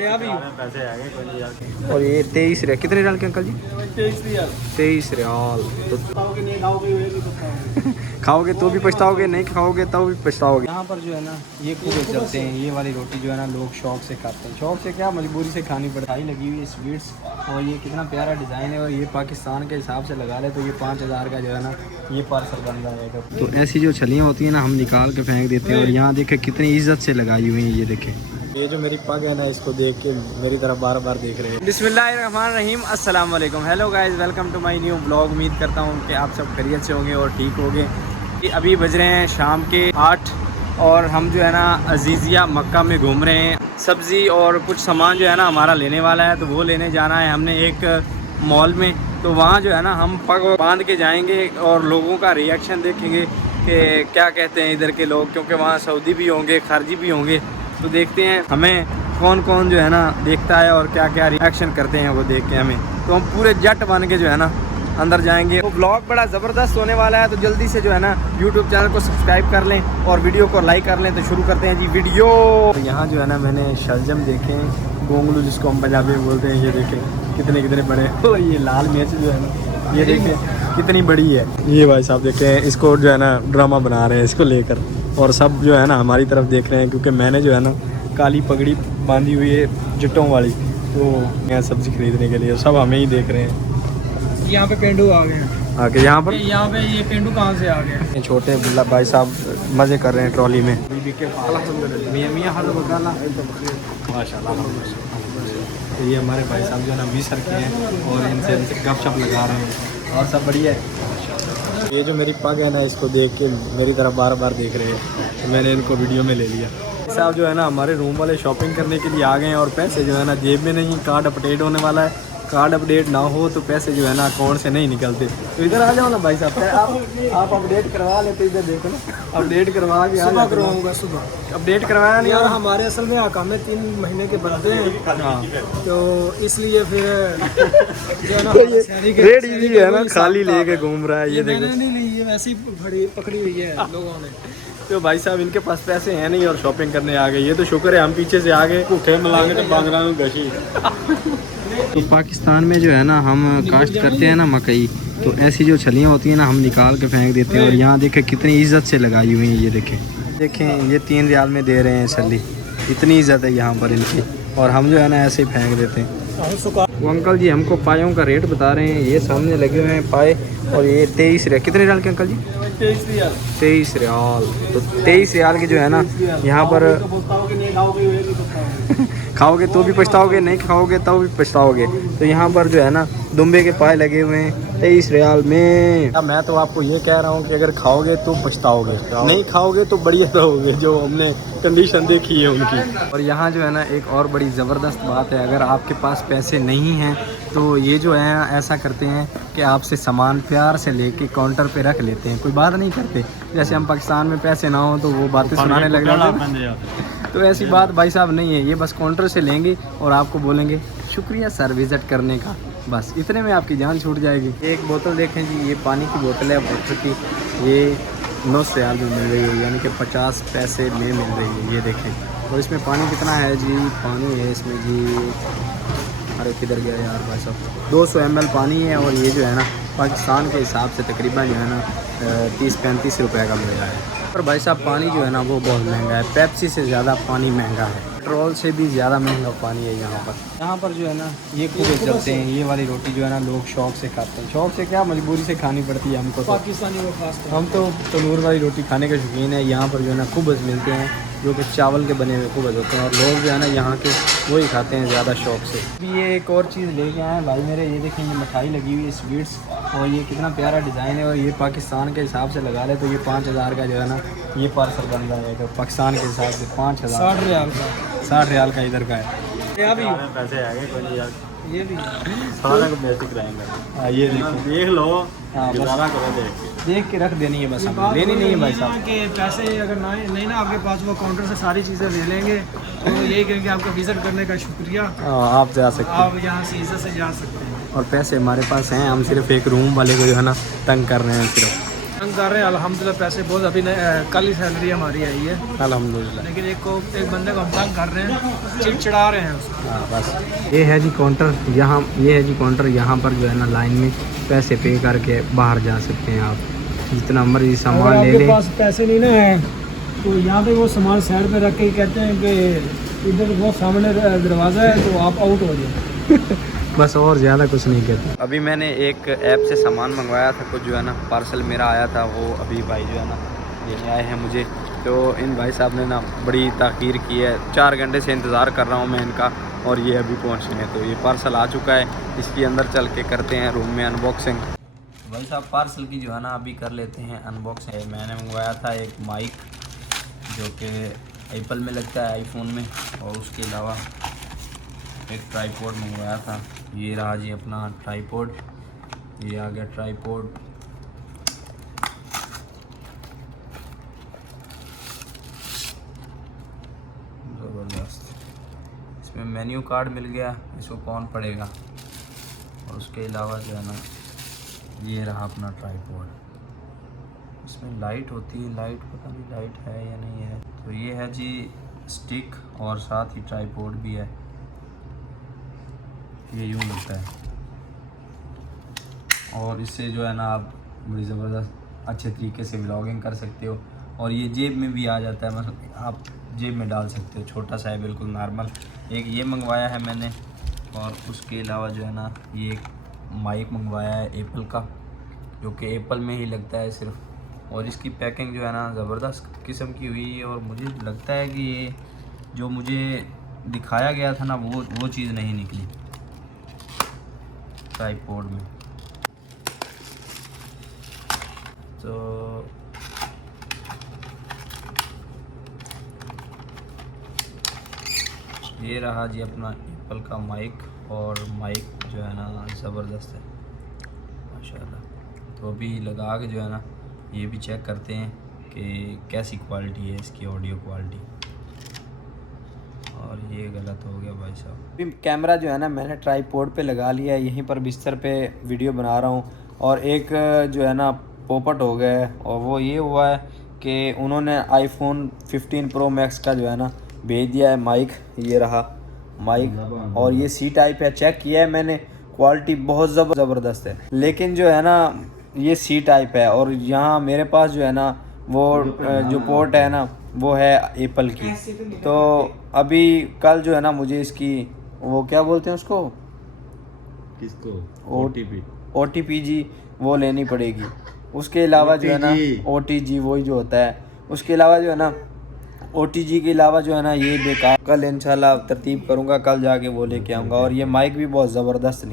पैसे आ गए। और ये 23 रियाल कितने रियाल के अंकल जी? 23 रियाल। तो खाओगे तो भी पछताओगे, नहीं खाओगे तो भी पछताओगे। यहाँ पर जो है ना ये खूब चलते हैं, ये वाली रोटी जो है ना लोग शौक से खाते हैं। शौक से क्या, मजबूरी से खानी पड़ती लगी हुई है स्वीट्स। और ये कितना प्यारा डिज़ाइन है, और ये पाकिस्तान के हिसाब से लगा ले तो ये 5000 का जो है ना ये पार्सल बन जाएगा। तो ऐसी जो छलियाँ होती हैं ना हम निकाल के फेंक देते हैं। और यहाँ देखे कितनी इज्जत से लगाई हुई है। ये देखें, ये जो मेरी पग है ना इसको देख के मेरी तरफ बार बार देख रहे हैं। बिस्मिल्लाहिर्रहमानिर्रहीम, अस्सलाम वालेकुम, hello guys, welcome to my new blog. उम्मीद करता हूँ कि आप सब खैरियत से होंगे और ठीक होंगे। अभी बज रहे हैं शाम के 8 और हम जो है ना अजीज़िया मक्का में घूम रहे हैं। सब्ज़ी और कुछ सामान जो है ना हमारा लेने वाला है, तो वो लेने जाना है हमने एक मॉल में। तो वहाँ जो है ना हम पग बांध के जाएंगे और लोगों का रिएक्शन देखेंगे कि क्या कहते हैं इधर के लोग, क्योंकि वहाँ सऊदी भी होंगे, खारजी भी होंगे। तो देखते हैं हमें कौन कौन जो है ना देखता है और क्या क्या रिएक्शन करते हैं वो देख के हमें। तो हम पूरे जट बन के जो है ना अंदर जाएंगे। तो ब्लॉग बड़ा ज़बरदस्त होने वाला है, तो जल्दी से जो है ना यूट्यूब चैनल को सब्सक्राइब कर लें और वीडियो को लाइक कर लें। तो शुरू करते हैं जी वीडियो। तो यहाँ जो है ना मैंने शलजम देखे, गोंगलू जिसको हम पंजाबी में बोलते हैं, ये देखें कितने कितने बड़े। और ये लाल मिर्च जो है ना ये देखें कितनी बड़ी है। ये भाई साहब देखें, इसको जो है ना ड्रामा बना रहे हैं इसको लेकर, और सब जो है ना हमारी तरफ देख रहे हैं क्योंकि मैंने जो है ना काली पगड़ी बांधी हुई है जट्टों वाली। तो यहाँ सब्ज़ी खरीदने के लिए सब हमें ही देख रहे हैं। यहाँ पे पेंडू आ गए हैं आके यहाँ पर, यहाँ पे ये पेंडू कहाँ से आ गए? छोटे बुल्ला भाई साहब मज़े कर रहे हैं ट्रॉली में। तो ये हमारे भाई साहब जो है ना मिस्र के हैं और इनसे गपशप लगा रहे हैं और सब बढ़िया है। ये जो मेरी पग है ना इसको देख के मेरी तरफ बार बार देख रहे हैं, तो मैंने इनको वीडियो में ले लिया। साहब जो है ना हमारे रूम वाले शॉपिंग करने के लिए आ गए हैं और पैसे जो है ना जेब में नहीं, कार्ड अपडेट होने वाला है। कार्ड अपडेट ना हो तो पैसे जो है ना अकाउंट से नहीं निकलते। तो इधर आ जाओ ना भाई साहब, आप अपडेट करवा लेते, इधर देखो ना अपडेट करवा के सुबह करवाऊंगा। सुबह अपडेट करवाया नहीं यार, हमारे असल में आकाम 3 महीने के बनते हैं। हाँ, तो इसलिए फिर जो है ना रेड इजी है ना, खाली लेके घूम रहा है। ये देखो, मैंने नहीं ली, ये वैसे ही पकड़ी हुई है लोगों ने। तो भाई साहब इनके पास पैसे हैं नहीं और शॉपिंग करने आ गए। ये तो शुक्र है हम पीछे से आ गए, भूखे मिलांगे तो बांगरा में गशी। तो पाकिस्तान में जो है ना हम काश्त करते हैं ना मकई, तो ऐसी जो छलियाँ होती हैं ना हम निकाल के फेंक देते हैं। और यहाँ देखें कितनी इज्जत से लगाई हुई है। ये देखें ये 3 रियाल में दे रहे हैं छली, इतनी इज्जत है यहाँ पर इनकी। और हम जो है ना ऐसे ही फेंक देते हैं। वो अंकल जी हमको पायों का रेट बता रहे हैं, ये सामने लगे हुए हैं पाए, और ये 23 रियाल। कितने रियाल के अंकल जी? 23 रियाल। तो 23 रियाल के जो है ना यहाँ पर खाओगे तो भी पछताओगे, नहीं खाओगे तो भी पछताओगे। तो यहाँ पर जो है ना दुम्बे के पाए लगे हुए हैं 23 रियाल में। मैं तो आपको ये कह रहा हूँ कि अगर खाओगे तो पछताओगे, नहीं खाओगे तो बढ़िया रहोगे, जो हमने कंडीशन देखी है उनकी। और यहाँ जो है ना एक और बड़ी ज़बरदस्त बात है, अगर आपके पास पैसे नहीं हैं तो ये जो है ना ऐसा करते हैं कि आपसे सामान प्यार से लेके काउंटर पे रख लेते हैं, कोई बात नहीं करते। जैसे हम पाकिस्तान में पैसे ना हो तो वो बातें सुनाने लग जाते हैं, तो ऐसी बात भाई साहब नहीं है। ये बस काउंटर से लेंगे और आपको बोलेंगे शुक्रिया सर विज़िट करने का, बस इतने में आपकी जान छूट जाएगी। एक बोतल देखें जी, ये पानी की बोतल है वाटर की, ये 9 रियाल में मिल रही है, यानी कि 50 पैसे में मिल रही है। ये देखें, और इसमें पानी कितना है जी? पानी है इसमें जी, अरे किधर गया यार भाई साहब, 200 ml पानी है। और ये जो है ना पाकिस्तान के हिसाब से तकरीबन जो है ना 30-35 रुपये का मिल रहा है। पर भाई साहब पानी जो है ना वो बहुत महंगा है, पेप्सी से ज़्यादा पानी महंगा है, पेट्रोल से भी ज़्यादा महंगा पानी है यहाँ पर। यहाँ पर जो है ना ये खूब चलते हैं, ये वाली रोटी जो है ना लोग शौक से खाते हैं। शौक से क्या, मजबूरी से खानी पड़ती है हमको। पाकिस्तानी वो खास हम तो तंदूर वाली रोटी खाने के शौकीन है। यहाँ पर जो है ना खूबज मिलते हैं जो कि चावल के बने हुए खूबज होते हैं, और लोग जो है ना यहाँ के वही खाते हैं ज़्यादा शौक से। ये एक और चीज़ लेके आए हैं भाई मेरे, ये देखें ये मिठाई लगी हुई है स्वीट्स, और ये कितना प्यारा डिज़ाइन है। और ये पाकिस्तान के हिसाब से लगा ले तो ये 5000 का जो है ना ये पार्सल बन जाएगा पाकिस्तान के हिसाब से। 5000 60 रियाल का, 60 रियाल का इधर का है। पैसे आ गए कोई यार, ये भी सारा को बेसिक रहेंगे। हाँ ये देखो, देख लो, हाँ, गुजारा करो, देख के रख देनी है बस, हमें लेनी नहीं है भाई साहब। कि पैसे अगर नहीं ना आपके पास, वो काउंटर से सारी चीज़ें ले लेंगे, तो यही कहेंगे आपका विज़िट करने का शुक्रिया, आप जा सकते हैं, आप यहाँ से इज्जत से जा सकते हैं। और पैसे हमारे पास हैं, हम सिर्फ एक रूम वाले को जो है ना तंग कर रहे हैं सिर्फ। तंग कर रहे हैं अल्हम्दुलिल्लाह, पैसे बहुत अभी कल ही सैलरी हमारी आई है अल्हम्दुलिल्लाह। लेकिन एक बंदे को हम तंग कर रहे हैं, चिड़चिड़ा रहे हैं उसको। हाँ बस ये है जी काउंटर, यहाँ ये है जी काउंटर, यहाँ पर जो है ना लाइन में पैसे पे करके बाहर जा सकते हैं आप, जितना मर्जी सामान ले आपके लें। पास पैसे नहीं ना है तो यहाँ पे वो सामान साइड पे रख के कहते हैं कि इधर वो सामने दरवाज़ा है तो आप आउट हो जाए। बस और ज़्यादा कुछ नहीं कहते। अभी मैंने एक ऐप से सामान मंगवाया था, कुछ जो है ना पार्सल मेरा आया था, वो अभी भाई जो है ना लेने आए हैं मुझे। तो इन भाई साहब ने ना बड़ी ताख़ीर की है, 4 घंटे से इंतज़ार कर रहा हूँ मैं इनका, और ये अभी पहुँचे हैं। तो ये पार्सल आ चुका है, इसकी अंदर चल के करते हैं रूम में अनबॉक्सिंग। भाई साहब पार्सल की जो है ना अभी कर लेते हैं अनबॉक्सिंग। मैंने मंगवाया था एक माइक जो कि एप्पल में लगता है, आईफोन में, और उसके अलावा एक ट्राईपोड मंगवाया था। ये रहा जी अपना ट्राईपोड, ये आ गया ट्राईपोड। ज़बरदस्त, इसमें मेन्यू कार्ड मिल गया, इसको कौन पड़ेगा। और उसके अलावा जो है ना ये रहा अपना ट्राईपोड, इसमें लाइट होती है, लाइट पता नहीं लाइट है या नहीं है। तो ये है जी स्टिक, और साथ ही ट्राईपोड भी है, ये यूँ लगता है। और इससे जो है ना आप बड़ी ज़बरदस्त अच्छे तरीके से व्लॉगिंग कर सकते हो। और ये जेब में भी आ जाता है, मतलब आप जेब में डाल सकते हो, छोटा सा है बिल्कुल नॉर्मल। एक ये मंगवाया है मैंने, और उसके अलावा जो है ना ये एक माइक मंगवाया है एप्पल का, जो कि एप्पल में ही लगता है सिर्फ। और इसकी पैकिंग जो है ना ज़बरदस्त किस्म की हुई है, और मुझे लगता है कि ये जो मुझे दिखाया गया था ना वो चीज़ नहीं निकली ट्राईपोड में। तो ये रहा जी अपना एप्पल का माइक, और माइक जो है ना ज़बरदस्त है माशाल्लाह। तो अभी लगा के जो है ना ये भी चेक करते हैं कि कैसी क्वालिटी है इसकी, ऑडियो क्वालिटी। और ये गलत हो गया भाई साहब। अभी कैमरा जो है ना मैंने ट्राईपोड पे लगा लिया है, यहीं पर बिस्तर पे वीडियो बना रहा हूँ। और एक जो है ना पोपट हो गया है, और वो ये हुआ है कि उन्होंने आईफोन 15 प्रो मैक्स का जो है ना भेज दिया है माइक। ये रहा माइक, और ये सी टाइप है, चेक किया है मैंने, क्वालिटी बहुत ज़बरदस्त है। लेकिन जो है ना ये सी टाइप है, और यहाँ मेरे पास जो है ना वो जो पोर्ट है ना वो है एप्पल की। तो अभी कल जो है ना मुझे इसकी वो क्या बोलते हैं उसको, किसको, OTP जी वो लेनी पड़ेगी। उसके अलावा जो है ना OTG वही जो होता है, उसके अलावा जो है ना OTG के अलावा जो है ना ये बेकार। कल इंशाल्लाह तरतीब करूँगा, कल जाके वो लेके आऊँगा। और ये माइक भी बहुत ज़बरदस्त निकला।